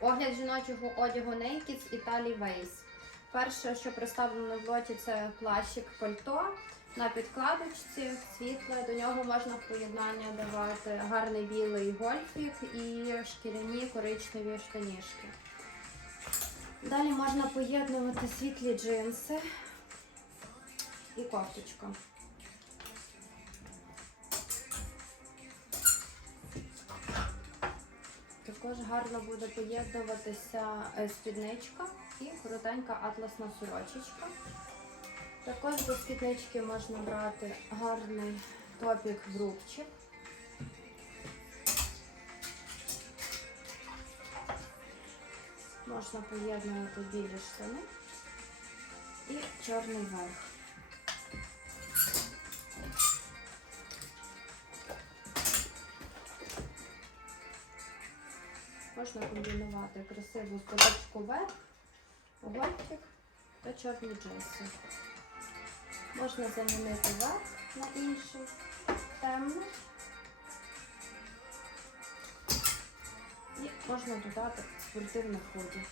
Огляд жіночого одягу Naked Italy Ways. Перше, що представлено в лоті, це плащик пальто на підкладочці, світле. До нього можна в поєднання давати гарний білий гольфік і шкіряні коричневі штанішки. Далі можна поєднувати світлі джинси і кофточка. Також гарно буде поєднуватися е, спідничка і коротенька атласна сорочечка. Також до спіднички можна брати гарний топік в рубчик. Можна поєднувати білі штани і чорний верх. Можна комбінувати красиву сорочку верх, гольфік та чорні джинси. Можна замінити верх на інший темний. І можна додати спортивне ході.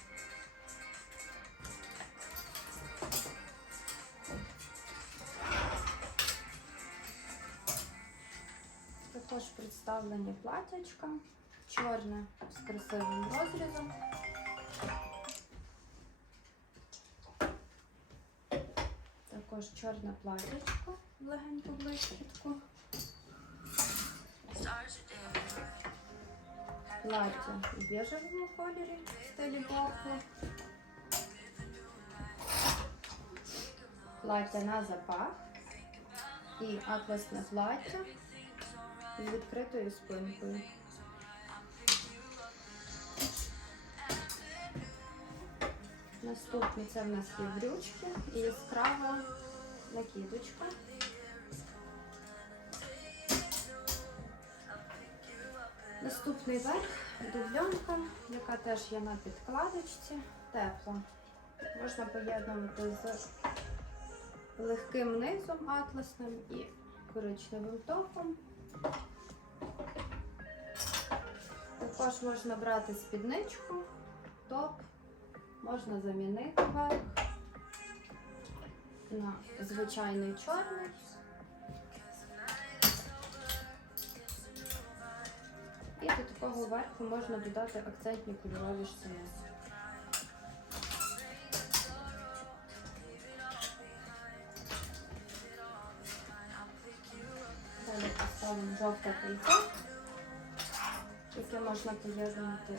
Також представлені платячка, чорне з красивим розрізом. Також чорне платячко в легеньку блискітку. Плаття в біжевому кольорі в стилі боку. Плаття на запах і атласне плаття з відкритою спинкою. Наступні це в нас є брючки і яскрава накидочка. Наступний верх дубльонка, яка теж є на підкладочці, тепла. Можна поєднувати з легким низом атласним і коричневим топом. Також можна брати спідничку, топ, можна замінити верх на звичайний чорний. І до такого верху можна додати акцентні кольорові штани. Далі поставимо жовте кольцо, яке можна поєднувати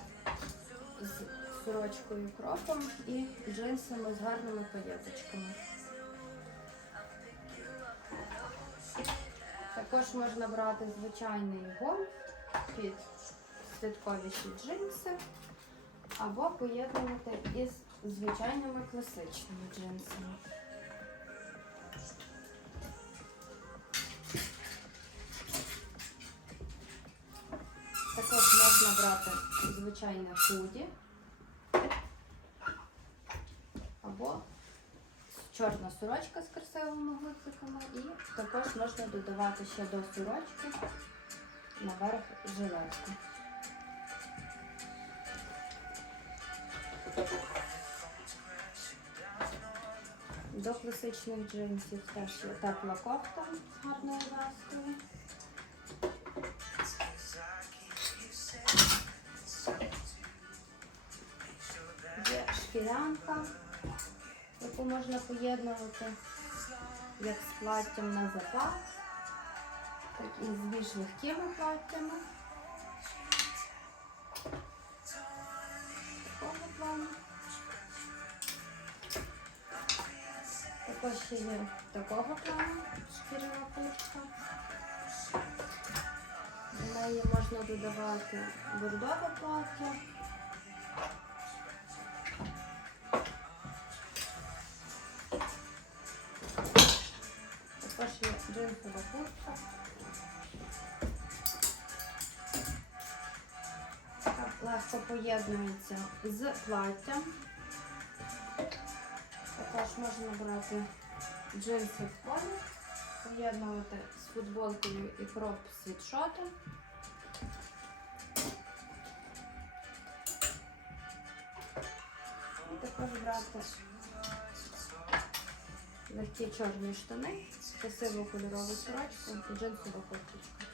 з сорочкою кропом і джинсами з гарними паєточками. Також можна брати звичайний гольф під святковіші джинси або поєднувати із звичайними класичними джинсами. Також можна брати звичайне худі або чорна сорочка з красивими гудзиками і також можна додавати ще до сорочки наверх жилетку. До класичних джинсів теж є тепла кофта з гарною в'язкою. Є шкірянка, яку можна поєднувати як з платтям на запах, так і з більш легкими платтями. Такого плану. Також ще є такого плану шкіряна куртка. До неї можна додавати бордове плаття. Легко поєднується з платтям. Також можна брати джинси в полі, поєднувати з футболкою і кроп світшотом. Також брати легкі чорні штани, красиву кольорову сорочку і джинсова курточка.